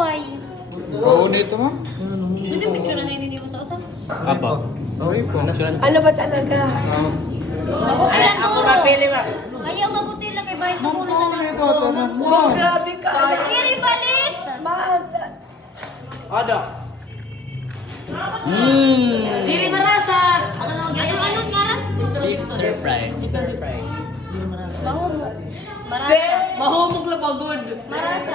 tinapay. Oo, nito mo? Hindi picture na hindi mo sa usap. Apa? Ano ba talaga? Ayan Ako mapili ba? Ayaw mabuti lang kay Bayit na muna sa Ito, tanong mo. Oh, grabe ka. Iri balik! Maaga. Odo. Dili marasa. Ano naman ganyan? Ano nga? Stir fry. Stir fry. Mahumo. Marasa. Mahumog lang pagod. Marasa.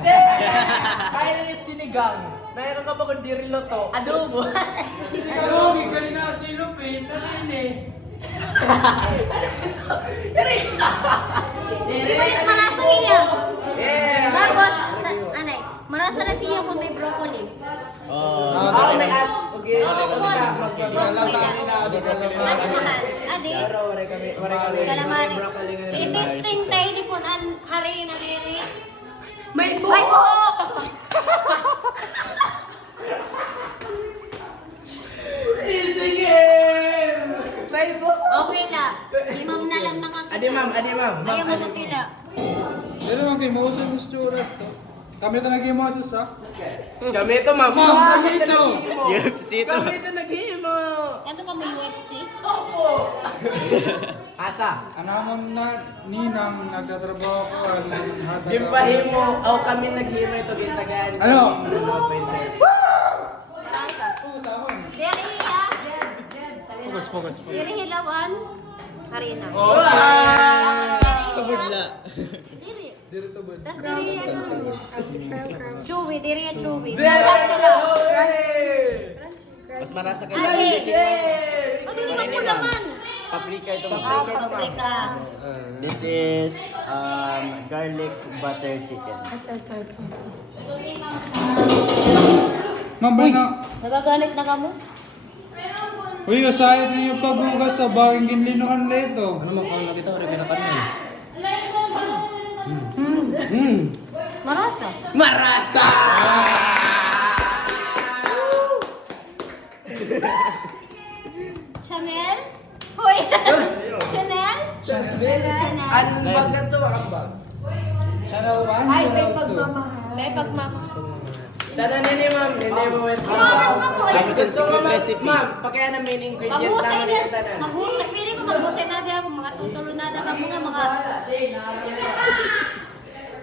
Kaya na yung sinigang. Mayroon ka ba kung dirilo to? Adobo. Kalogi, kanina silupin. Ano yun eh? Di ba yung marasa niya? Yeah! Tapos, anay, marasa na tiyo kung may broccoli. Ah, may at. Okay. Nasa mahal. Adi, Wala kami. kalamari. Broccoli nga naman. Itisting tayo di po an hari na diri. May buo. Ay, buo! Easy game! May buo. Okay na. Imam na lang mga kita. Adi ma'am. Ayaw mabuti lang. Dito lang kayo, mausa yung restaurant to. Kami ito nag-imasas ha? Kami ito ma'am. Ma'am, kami ito. Kami ito naghihimo. Ano ka may UFC? Asa? Anamon na ninang nagtatrabaho ko. Gimpahimo. O kami naghihimo ito gintagaan. Ano? Marasa. Diri hiya. Focus. Diri hilawan. Harina. Pagudla. Diri. Dito to ba? Tas diri ito. Chewy, diri yan chewy. Sasakto lang. Mas marasa kayo. Adi. Ano di ba po laman? Paprika ito. Paprika. This is garlic butter chicken. Ma'am, ba na? Nagagalit na ka mo? Uy, asayat niyo yung pagbugas sa baging ginlinukan leto. Ano mo kung nakita ko rin kinakanan? Marasa. Marasa! Chanel? Hoy! Chanel? Chanel? Ambag na to, ambag. Channel 1, Ay, may Channel 2. pagmamahal. May pagmama. Tara nini ma'am, hindi mo wait. Ma'am, Gusto mo recipe. Ma'am, pakaya na main ingredient Maghusay naman na. yung tanan. Maghusay. Pili ko maghusay na din ako. Mga tutulo na sa mga.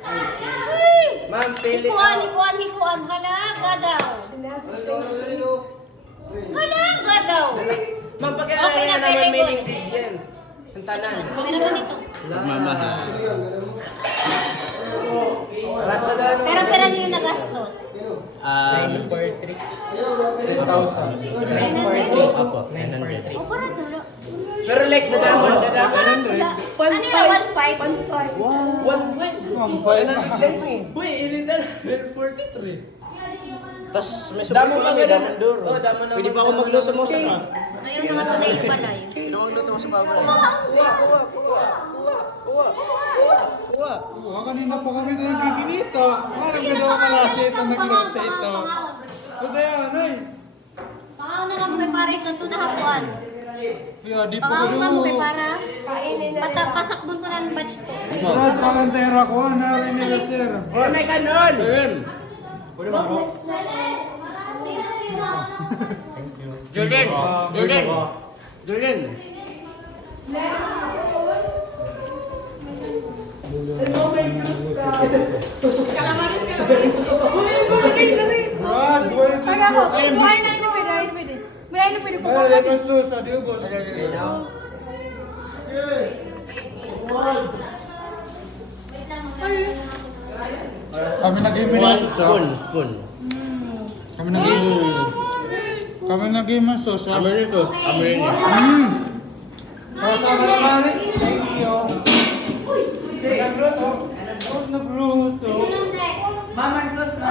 Ay! Ma'am, pili Hikuan. Halaga daw. Halaga daw. Ma'am, pakaya Okay na, na naman very main good. ingredient. Yung tanan. Pero ganito. Mamahal. Rasa gano'n. Pero pera niyo yung nagastos. 943. 1,000. Apo, 900. O, parang dulo. Pero like, dadamon. Parang dula. Ano yung 1.5? 1.5. Uy, ilita na. 43. Tapos may super pa kami, damon duro. Oh, damon naman. Pwede pa ako magluto mo sa ka. Ayun mga tunay yung balay. Pwede mo magluto mo sa baboy. Kuha. Oo, kanina pa kami ito nagkikinito. Parang gano'n kalasi ito nagluto ito. Ito yan, ay. Pangaw na lang mo kay pare ito na hapuan. Kaya di pa Pangaw na mo kay gano'n. para. Kainin na. Pasakbon ko ng batch to. Brad, pangantera ko, narin nila sir. Oh, may kanon! Pwede ba ako? Jordan! Brad, wait. Taga ko. Buhay na ito pwede. May ano pwede po Ay, lepos to, sa diubos. Kami nag-iminasos ha. Spoon. Kami nag-iminasos ha. Ameritos. Kasama na Maris. Thank you. Nagluto. Huwag na bruto. Next. Mama, ito sa